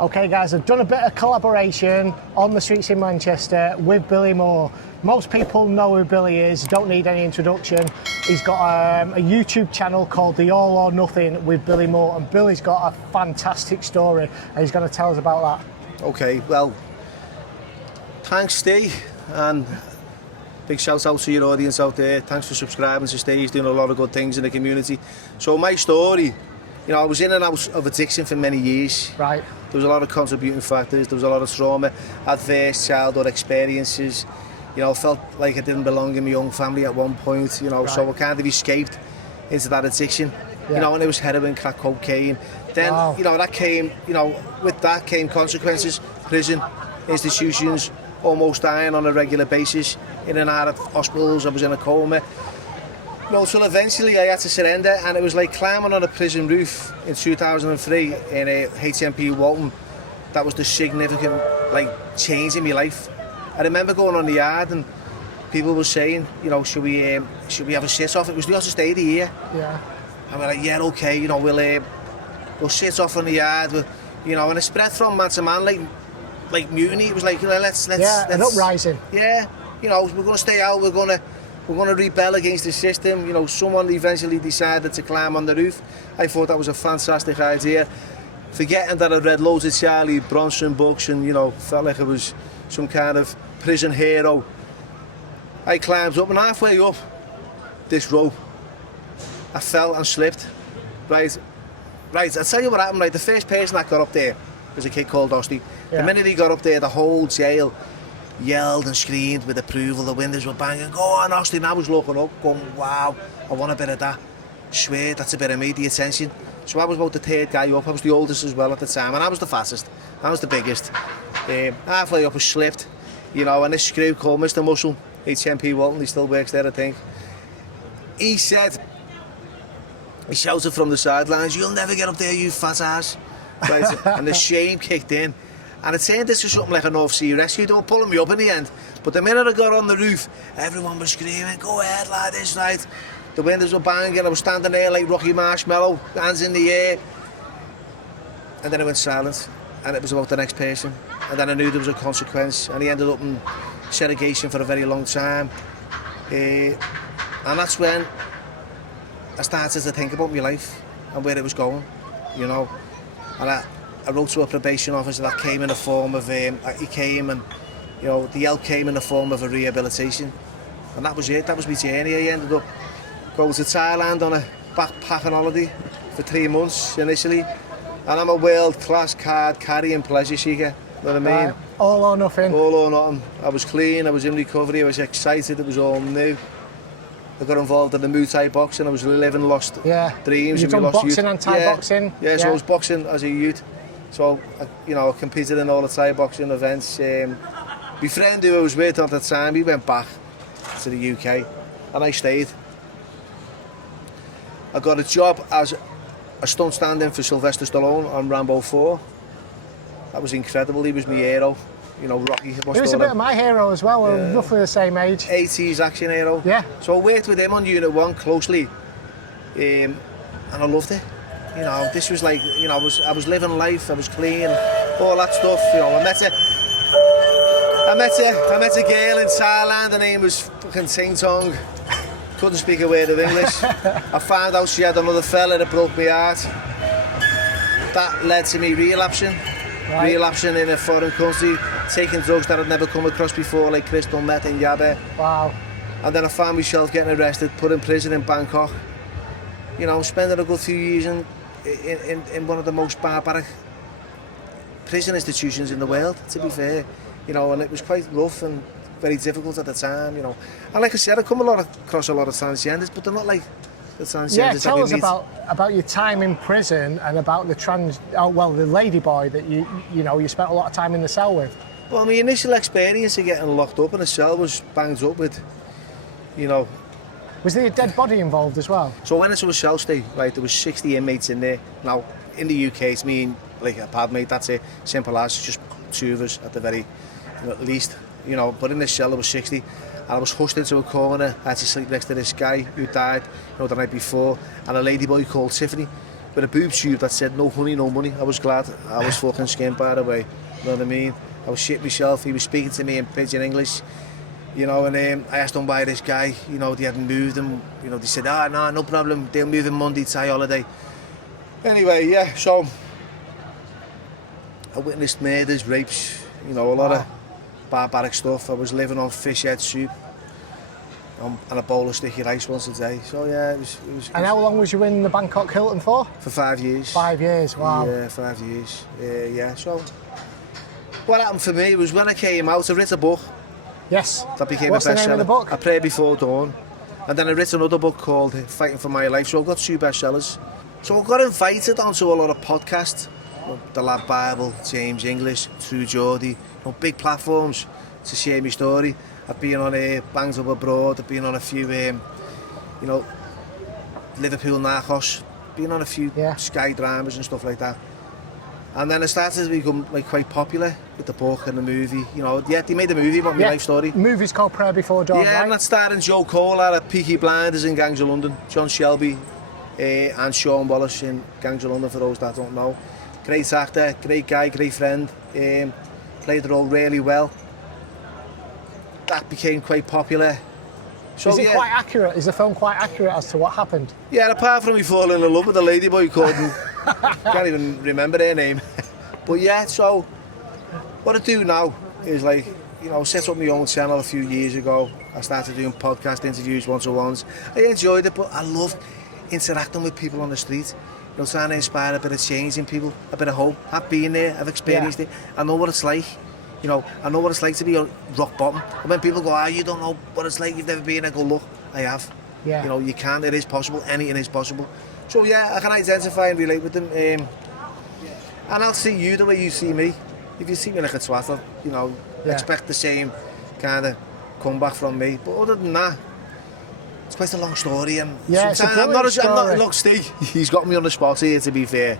Okay guys, I've done a bit of collaboration on the streets in Manchester with Billy Moore. Most people know who Billy is, don't need any introduction. He's got a YouTube channel called The All or Nothing with Billy Moore, and Billy's got a fantastic story and he's going to tell us about that. Okay, well, thanks Steve, and big shout out to your audience out there. Thanks for subscribing to Steve. He's doing a lot of good things in the community. So my story, you know, I was in and out of addiction for many years. Right. There was a lot of contributing factors, there was a lot of trauma, adverse childhood experiences. You know, I felt like I didn't belong in my own family at one point, you know, right. So I kind of escaped into that addiction. Yeah. You know, and it was heroin, crack cocaine. Then, wow. You know, that came, you know, with that came consequences, prison, institutions, almost dying on a regular basis, in and out of hospitals. I was in a coma. No, so eventually I had to surrender, and it was like climbing on a prison roof in 2003 in a HMP Walton. That was the significant, like, change in my life. I remember going on the yard and people were saying, you know, should we have a sit off? It was the hottest day of the year. Yeah. And we're like, yeah, okay, you know, we'll sit off on the yard, you know, and it spread from man to man, like mutiny. It was like, you know, let's an uprising. Yeah, you know, we're going to stay out. We're going to rebel against the system. You know, someone eventually decided to climb on the roof. I thought that was a fantastic idea. Forgetting that I'd read loads of Charlie Bronson books and, you know, felt like I was some kind of prison hero. I climbed up, and halfway up this rope, I fell and slipped. Right, I'll tell you what happened. Right, the first person that got up there was a kid called Osty. Yeah. The minute he got up there, the whole jail yelled and screamed with approval. The windows were banging. Go on, Austin. And I was looking up, going, wow, I want a bit of that. Swear, that's a bit of me, the attention. So I was about the third guy up. I was the oldest as well at the time, and I was the fastest. I was the biggest. Halfway up, I slipped, you know, and this screw called Mr. Muscle, HMP Walton, he still works there, I think. He shouted from the sidelines, "You'll never get up there, you fat ass." Right? And the shame kicked in. And it turned into something like a North Sea rescue. They were pulling me up in the end. But the minute I got on the roof, everyone was screaming, "Go ahead, lad, this right." The windows were banging. I was standing there like Rocky Marshmallow, hands in the air. And then it went silent. And it was about the next person. And then I knew there was a consequence. And he ended up in segregation for a very long time. And that's when I started to think about my life and where it was going, you know. And I wrote to a probation officer that came in the form of, he came and, you know, the help came in the form of a rehabilitation. And that was it, that was my journey. I ended up going to Thailand on a backpacking holiday for 3 months initially. And I'm a world-class card-carrying pleasure seeker, you know what I mean? All or nothing. All or nothing. I was clean, I was in recovery, I was excited, it was all new. I got involved in the Muay Thai boxing, I was living lost dreams. You've done boxing and Thai boxing? Yeah, so I was boxing as a youth. So, you know, I competed in all the Thai boxing events. My friend who I was with at the time, he went back to the UK and I stayed. I got a job as a stunt stand-in for Sylvester Stallone on Rambo 4. That was incredible, he was my hero. You know, Rocky. He was a bit of my hero as well, we're roughly the same age. 80s action hero. Yeah. So I worked with him on Unit 1 closely, and I loved it. You know, this was like, you know, I was living life, I was clean, all that stuff. You know, I met a girl in Thailand, her name was fucking Ting Tong. Couldn't speak a word of English. I found out she had another fella that broke my heart. That led to me relapsing. Right. Relapsing in a foreign country, taking drugs that I'd never come across before, like crystal meth and yabba. Wow. And then I found myself getting arrested, put in prison in Bangkok. You know, spending a good few years in one of the most barbaric prison institutions in the world, to be fair. You know, and it was quite rough and very difficult at the time, you know. And like I said, I come across a lot of transgenders, but they're not like the transgenders. Yeah, tell us about your time in prison and about the the lady boy that you know you spent a lot of time in the cell with. Well, my initial experience of getting locked up in a cell was banged up with, you know. Was there a dead body involved as well? So I went into a cell stay, right, there was 60 inmates in there. Now, in the UK, it's me, like a pad mate, that's it, simple as, just 2 of us at the very, you know, at least, you know, but in this cell there was 60. And I was hushed into a corner, I had to sleep next to this guy who died, you know, the night before, and a lady boy called Tiffany. with a boob tube that said no honey, no money. I was glad. I was fucking skint, by the way. You know what I mean? I was shit myself. He was speaking to me in pidgin English. You know, and I asked him why this guy, you know, they hadn't moved him. You know, they said, no problem. They'll move him Monday, Thai holiday. Anyway, yeah, so I witnessed murders, rapes, you know, a lot of barbaric stuff. I was living on fish head soup and a bowl of sticky rice once a day. So yeah, it was. And how long was you in the Bangkok Hilton for? For 5 years. 5 years, wow. Yeah, 5 years. Yeah, so what happened for me was when I came out, I wrote a book. Yes. That became What's a bestseller. the name of the book? I Pray Before Dawn. And then I wrote another book called Fighting for My Life. So I got 2 bestsellers. So I got invited onto a lot of podcasts. You know, the Lad Bible, James English, True Geordie, you know, big platforms to share my story. I've been on Bangs Up Abroad, I've been on a few, you know, Liverpool Narcos, been on a few Sky dramas and stuff like that. And then I started to become like quite popular with the book and the movie. You know, yeah, they made a movie about my life story. The movie's called Prayer Before Dawn, yeah, right? and that's starring Joe Cole out of Peaky Blinders in Gangs of London, John Shelby and Sean Wallace in Gangs of London, for those that don't know. Great actor, great guy, great friend. Played the role really well. That became quite popular. So, is it quite accurate? Is the film quite accurate as to what happened? Yeah, apart from me falling in love with a ladyboy called, can't even remember her name. But yeah, so what I do now is like, you know, set up my own channel a few years ago. I started doing podcast interviews, one-to-ones. I enjoyed it, but I love interacting with people on the street. You know, trying to inspire a bit of change in people, a bit of hope. I've been there, I've experienced it. I know what it's like. You know, I know what it's like to be on rock bottom. And when people go, you don't know what it's like, you've never been, I go, look, I have. Yeah. You know, you can, it is possible, anything is possible. So yeah, I can identify and relate with them. And I'll see you the way you see me. If you see me like a twat, you know, expect the same kind of comeback from me. But other than that, it's quite a long story. And sometimes I'm not, look, Steve, he's got me on the spot here, to be fair.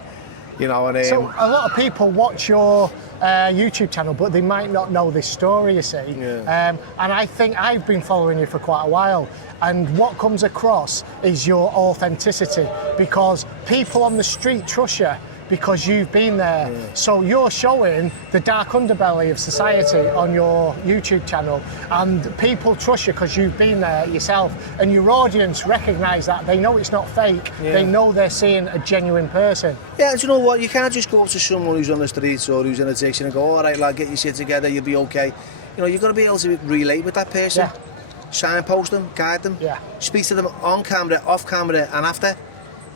You know, and so a lot of people watch your YouTube channel, but they might not know this story, you see. Yeah. And I think I've been following you for quite a while, and what comes across is your authenticity, because people on the street trust you because you've been there. Yeah. So you're showing the dark underbelly of society on your YouTube channel, and people trust you because you've been there yourself, and your audience recognise that. They know it's not fake. Yeah. They know they're seeing a genuine person. Yeah, do you know what? You can't just go up to someone who's on the streets or who's in addiction and go, all right, lad, get your shit together, you'll be okay. You know, you've got to be able to relate with that person. Yeah. Signpost them, guide them, speak to them on camera, off camera, and after.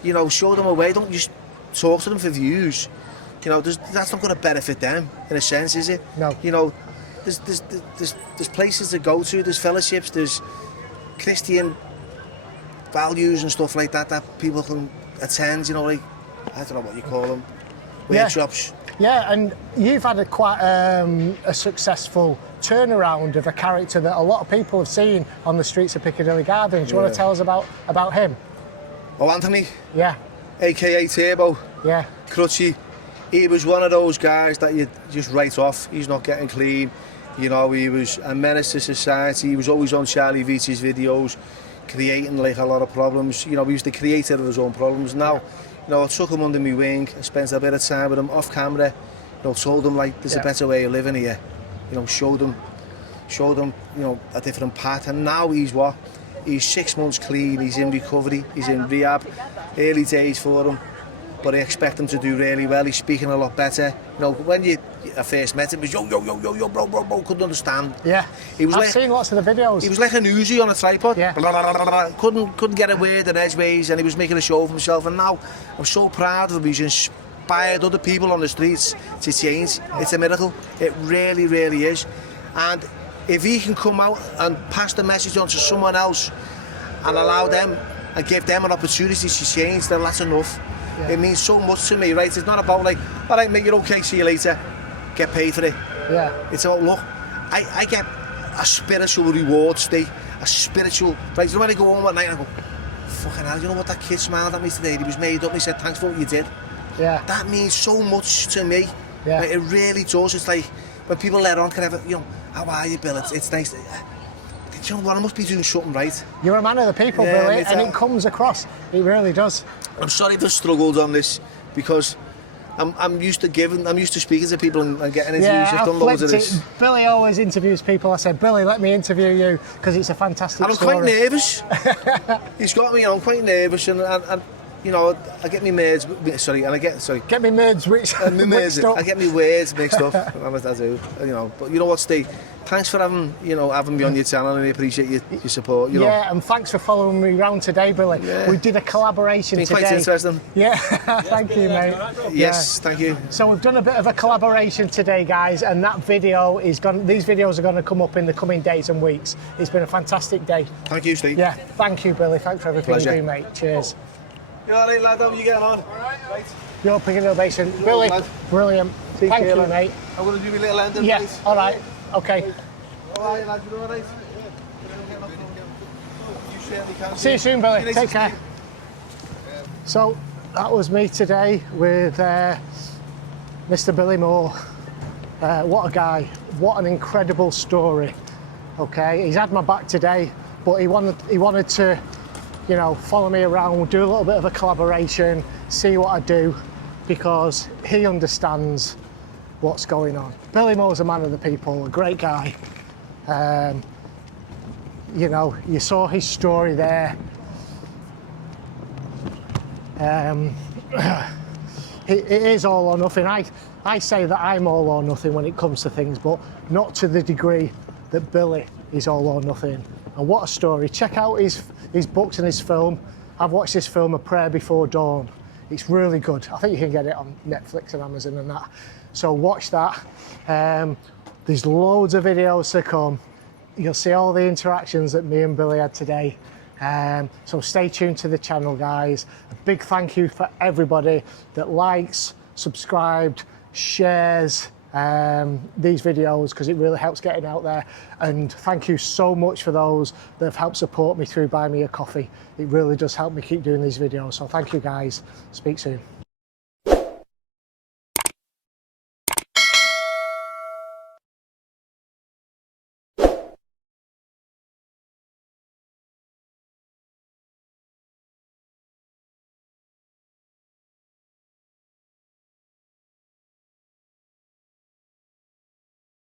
You know, show them a way. Don't just talk to them for views. You know, that's not going to benefit them in a sense, is it? No. You know, there's places to go to, there's fellowships, there's Christian values and stuff like that people can attend. You know, like, I don't know what you call them, workshops. Yeah, and you've had quite a successful turnaround of a character that a lot of people have seen on the streets of Piccadilly Gardens. Do you want to tell us about him? Oh, Anthony? Yeah. AKA Turbo. Yeah. Crutchy. He was one of those guys that you just write off. He's not getting clean. You know, he was a menace to society. He was always on Charlie Vich's videos, creating like a lot of problems. You know, he was the creator of his own problems. Now, you know, I took him under my wing. I spent a bit of time with him off camera. You know, told him like there's a better way of living here. You know, showed him, you know, a different path. And now he's 6 months clean. He's in recovery. He's in rehab. Early days for him, but I expect him to do really well. He's speaking a lot better. You know, when I first met him, he was yo, bro, couldn't understand. Yeah. I've seen lots of the videos. He was like an Uzi on a tripod. Yeah. Blah, blah, blah, blah. Couldn't get a word in edgeways, and he was making a show of himself. And now I'm so proud of him. He's inspired other people on the streets to change. It's a miracle. It really, really is. And if he can come out and pass the message on to someone else and allow them and give them an opportunity to change, then that's enough. Yeah. It means so much to me, right? It's not about like, all right, mate, you're okay, see you later, get paid for it. Yeah. It's about, look, I get a spiritual reward, Steve, a spiritual, right? So when I go home at night, I go, fucking hell, you know what, that kid smiled at me today, he was made up, he said, thanks for what you did. Yeah. That means so much to me. Yeah. Like, it really does. It's like, when people let on, kind of, you know, how are you, Bill? It's nice. They you know what, I must be doing something right. You're a man of the people, Yeah, Billy, mate, and it comes across. It really does. I'm sorry I've struggled on this because I'm used to giving, I'm used to speaking to people and getting interviews. Yeah, I've done loads of flipped this. it. Billy always interviews people. I said, Billy, let me interview you because it's a fantastic And I'm story. quite nervous. He's got me, you know, I'm quite nervous and you know, I get me words, sorry, and I get, sorry. Get me nerds mixed up. I get me words mixed up. I do, you know. But you know what, Steve? Thanks for having me on your channel, and I appreciate your support. You know. Yeah, and thanks for following me around today, Billy. Yeah. We did a collaboration Been today. quite interesting. Yeah, thank you, mate. Yes, thank you. So we've done a bit of a collaboration today, guys, and that video is these videos are going to come up in the coming days and weeks. It's been a fantastic day. Thank you, Steve. Yeah, thank you, Billy. Thanks for everything Pleasure. you do, mate. Cheers. You all right, lad? How are you getting on? All right. You're picking up Basin. Billy, lad. brilliant. Take Thank care, you, lad. mate. I'm going to do my little ending, Yeah, please. all right. Okay. All right, lad. You all right? You certainly can. See you soon, Billy. Take care. So that was me today with Mr. Billy Moore. What a guy. What an incredible story. Okay, he's had my back today, but he wanted to, you know, follow me around, do a little bit of a collaboration, see what I do, because he understands what's going on. Billy Moore's a man of the people, a great guy. You know, you saw his story there. It is all or nothing. I say that I'm all or nothing when it comes to things, but not to the degree that Billy is all or nothing. And what a story. Check out his books and his film. I've watched this film, A Prayer Before Dawn. It's really good. I think you can get it on Netflix and Amazon and that. So watch that. There's loads of videos to come. You'll see all the interactions that me and Billy had today. So stay tuned to the channel, guys. A big thank you for everybody that likes, subscribed, shares these videos, because it really helps getting out there. And thank you so much for those that have helped support me through buying me a coffee. It really does help me keep doing these videos. So thank you, guys. Speak soon.